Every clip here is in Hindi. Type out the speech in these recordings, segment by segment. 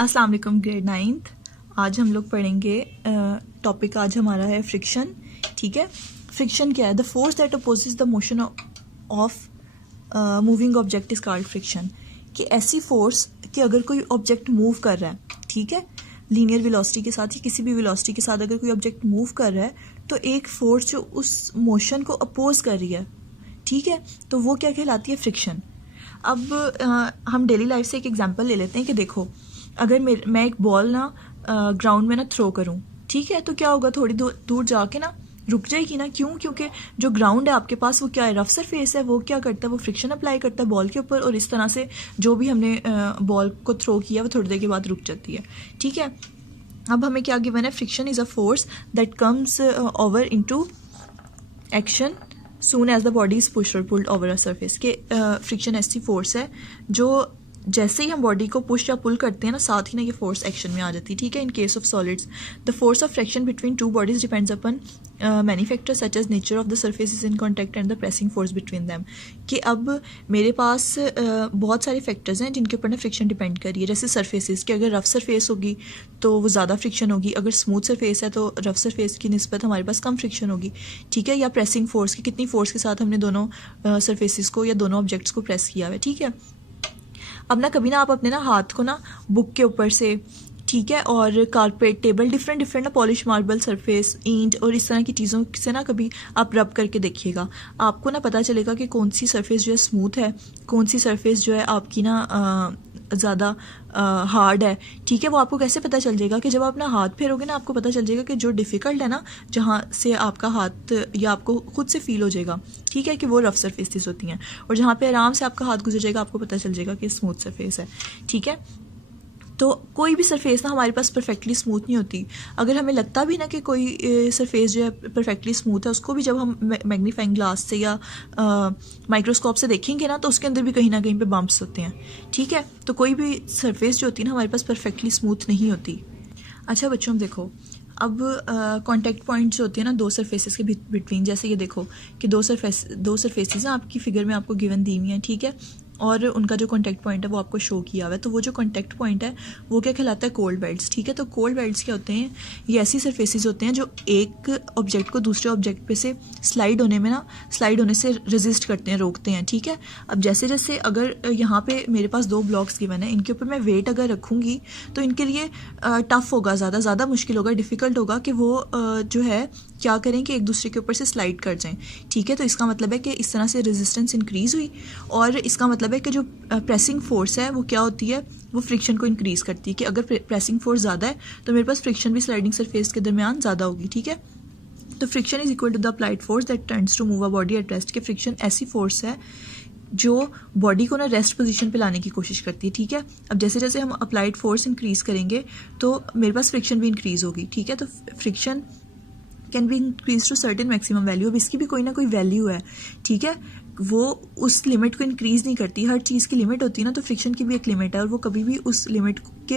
अस्सलाम वालेकुम ग्रेड 9th। आज हम लोग पढ़ेंगे टॉपिक आज हमारा है फ्रिक्शन। ठीक है, फ्रिक्शन क्या है? The force that opposes the motion of moving object is called friction. कि ऐसी फोर्स कि अगर कोई ऑब्जेक्ट मूव कर रहा है, ठीक है, लीनियर वेलोसिटी के साथ या किसी भी वेलोसिटी के साथ अगर कोई ऑब्जेक्ट मूव कर रहा है तो एक फोर्स जो उस मोशन को अपोज कर रही है, ठीक है, तो वो क्या कहलाती है? फ्रिक्शन। अब हम डेली लाइफ से एक एग्जांपल ले लेते हैं कि देखो, अगर मैं एक बॉल ना ग्राउंड में ना थ्रो करूं, ठीक है, तो क्या होगा? थोड़ी दूर जाके ना रुक जाएगी ना। क्यों? क्योंकि जो ग्राउंड है आपके पास वो क्या है? रफ सरफेस है। वो क्या करता है? वो फ्रिक्शन अप्लाई करता है बॉल के ऊपर, और इस तरह से जो भी हमने बॉल को थ्रो किया वो थोड़ी देर के बाद रुक जाती है। ठीक है, अब हमें क्या गिवन है? Friction is a force that comes over into action soon as the body is pushed और पुल्ड ओवर अ सरफेस। के फ्रिक्शन ऐसी फोर्स है जो जैसे ही हम बॉडी को पुश या पुल करते हैं ना, साथ ही ना ये फोर्स एक्शन में आ जाती है। ठीक है, in case of solids the force of friction between two bodies depends upon many factors such as nature of the surface is in contact and the pressing force between them. कि अब मेरे पास बहुत सारे फैक्टर्स हैं जिनके ऊपर ना फ्रिक्शन डिपेंड कर रही है। जैसे सरफेसेस कि अगर रफ सरफेस होगी तो वो ज़्यादा फ्रिक्शन होगी, अगर स्मूथ सरफेस है तो रफ सरफेस की निस्बत हमारे पास कम फ्रिक्शन होगी। ठीक है, या प्रेसिंग फोर्स की कितनी फोर्स के साथ हमने दोनों सरफेसेस को या दोनों ऑब्जेक्ट्स को प्रेस किया हुआ है। ठीक है, अब ना कभी ना आप अपने ना हाथ को ना बुक के ऊपर से, ठीक है, और कारपेट, टेबल, डिफरेंट ना पॉलिश मार्बल सरफेस, ईंट और इस तरह की चीज़ों से ना कभी आप रब करके देखिएगा। आपको ना पता चलेगा कि कौन सी सरफेस जो है स्मूथ है, कौन सी सरफेस जो है आपकी ना ज़्यादा हार्ड है। ठीक है, वो आपको कैसे पता चल जाएगा? कि जब आप अपना हाथ फेरोगे ना, आपको पता चल जाएगा कि जो डिफ़िकल्ट है ना, जहाँ से आपका हाथ या आपको खुद से फील हो जाएगा, ठीक है, कि वो रफ सरफेसेस होती हैं, और जहाँ पे आराम से आपका हाथ गुजर जाएगा आपको पता चल जाएगा कि स्मूथ सरफेस है। ठीक है, तो कोई भी सरफेस ना हमारे पास परफेक्टली स्मूथ नहीं होती। अगर हमें लगता भी ना कि कोई सरफेस जो है परफेक्टली स्मूथ है, उसको भी जब हम मैग्नीफाइंग ग्लास से या माइक्रोस्कोप से देखेंगे ना, तो उसके अंदर भी कहीं ना कहीं पे बम्प्स होते हैं। ठीक है, तो कोई भी सरफेस जो होती है ना हमारे पास परफेक्टली स्मूथ नहीं होती। अच्छा बच्चों, देखो, अब कॉन्टैक्ट पॉइंट्स जो होती है ना दो सरफेसेस के बिटवीन, जैसे ये देखो कि दो सरफेसेस ना आपकी फिगर में आपको गिवन दी हुई हैं। ठीक है, और उनका जो कॉन्टैक्ट पॉइंट है वो आपको शो किया हुआ है। तो वो जो कॉन्टैक्ट पॉइंट है वो क्या कहलाता है? Cold belts. ठीक है, तो कोल्ड बेल्ट्स क्या होते हैं? ये ऐसी सरफेसेस होते हैं जो एक ऑब्जेक्ट को दूसरे ऑब्जेक्ट पे से स्लाइड होने से रेजिस्ट करते हैं, रोकते हैं। ठीक है, अब जैसे जैसे अगर यहाँ पे मेरे पास दो ब्लॉक्स गिवन है, इनके ऊपर मैं वेट अगर रखूँगी तो इनके लिए टफ होगा, ज़्यादा मुश्किल होगा, डिफ़िकल्ट होगा कि वो जो है क्या करें कि एक दूसरे के ऊपर से स्लाइड कर जाएं। ठीक है, तो इसका मतलब है कि इस तरह से रेजिस्टेंस इंक्रीज़ हुई, और इसका मतलब है कि जो प्रेसिंग फोर्स है वो क्या होती है? वो फ्रिक्शन को इंक्रीज़ करती है। कि अगर प्रेसिंग फोर्स ज़्यादा है तो मेरे पास फ्रिक्शन भी स्लाइडिंग सरफेस के दरमियान ज़्यादा होगी। ठीक है, तो friction is equal to the applied force that tends to move a body at rest. कि फ्रिक्शन ऐसी फोर्स है जो बॉडी को ना रेस्ट पोजीशन पे लाने की कोशिश करती है। ठीक है, अब जैसे जैसे हम अप्लाइड फोर्स इंक्रीज़ करेंगे तो मेरे पास फ्रिक्शन भी इंक्रीज़ होगी। ठीक है, तो friction can be increase to certain maximum value. अब इसकी भी कोई ना कोई वैल्यू है। ठीक है, वो उस लिमिट को इंक्रीज़ नहीं करती। हर चीज़ की लिमिट होती है ना, तो फ्रिक्शन की भी एक लिमिट है और वो कभी भी उस लिमिट के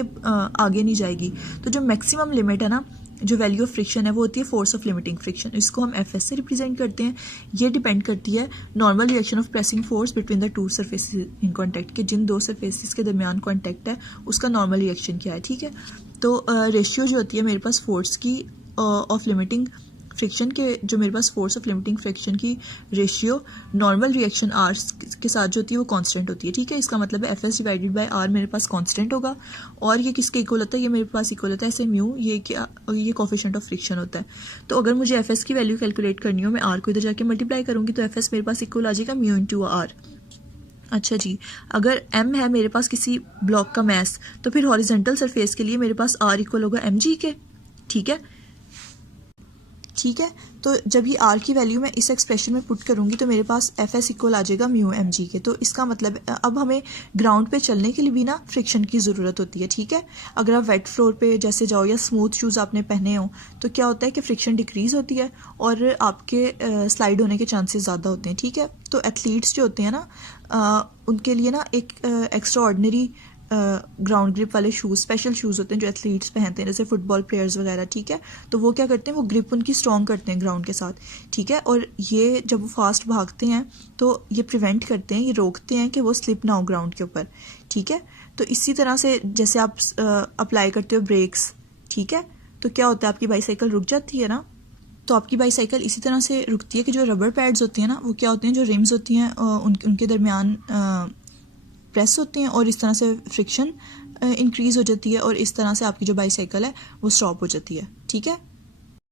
आगे नहीं जाएगी। तो जो मैक्सिमम लिमिट है ना, जो वैल्यू ऑफ फ्रिक्शन है वो होती है फोर्स ऑफ लिमिटिंग फ्रिक्शन। इसको हम एफ से रिप्रेजेंट करते हैं। ये डिपेंड करती है normal reaction of pressing force between the two surfaces in contact. के जिन दो सरफेसेस के दरमियान कॉन्टैक्ट है उसका नॉर्मल रिएक्शन क्या है। ठीक है, तो रेशियो जो होती है मेरे पास फोर्स की ऑफ लिमिटिंग फ्रिक्शन के, जो मेरे पास फोर्स ऑफ लिमिटिंग फ्रिक्शन की रेशियो नॉर्मल रिएक्शन आर के साथ जो होती है वो कांस्टेंट होती है। ठीक है, इसका मतलब है F S divided by R मेरे पास कांस्टेंट होगा, और ये किसके इक्वल होता है? ये मेरे पास इक्वल होता है ऐसे म्यू, ये कोफिशिएंट ऑफ फ्रिक्शन होता है। तो अगर मुझे एफ एस की वैल्यू कैलकुलेट करनी हो, मैं आर को इधर जाके मल्टीप्लाई करूंगी तो एफ एस मेरे पास इक्वल आ जाएगा म्यू इंटू आर। अच्छा जी, अगर m है मेरे पास किसी ब्लॉक का मैस, तो फिर हॉरिजेंटल सरफेस के लिए मेरे पास r इक्वल होगा mg के। ठीक है, तो जब ये r की वैल्यू मैं इस एक्सप्रेशन में पुट करूंगी तो मेरे पास एफ एस इक्वल आ जाएगा म्यू एम जी के। तो इसका मतलब अब हमें ग्राउंड पे चलने के लिए भी ना फ्रिक्शन की ज़रूरत होती है। ठीक है, अगर आप वेट फ्लोर पे जैसे जाओ या स्मूथ शूज़ आपने पहने हो तो क्या होता है कि फ्रिक्शन डिक्रीज़ होती है और आपके स्लाइड होने के चांसेस ज़्यादा होते हैं। ठीक है, तो एथलीट्स जो होते हैं ना उनके लिए ना एक एक्स्ट्रा ऑर्डिनरी ग्राउंड ग्रिप वाले शूज़, स्पेशल शूज़ होते हैं जो एथलीट्स पहनते हैं, जैसे फुटबॉल प्लेयर्स वगैरह। ठीक है, तो वो क्या करते हैं, वो ग्रिप उनकी स्ट्रॉन्ग करते हैं ग्राउंड के साथ। ठीक है, और ये जब वो फास्ट भागते हैं तो ये प्रिवेंट करते हैं, ये रोकते हैं कि वो स्लिप ना हो ग्राउंड के ऊपर। ठीक है, तो इसी तरह से जैसे आप अप्लाई करते हो ब्रेक्स, ठीक है, तो क्या होता है आपकी बाईसाइकिल रुक जाती है ना। तो आपकी बाईसाइकिल इसी तरह से रुकती है कि जो रबर पैड्स होती हैं ना वो क्या होती हैं, जो रिम्स होती हैं उनके दरमियान प्रेस होते हैं और इस तरह से फ्रिक्शन इंक्रीज़ हो जाती है और इस तरह से आपकी जो बाईसाइकिल है वो स्टॉप हो जाती है, ठीक है।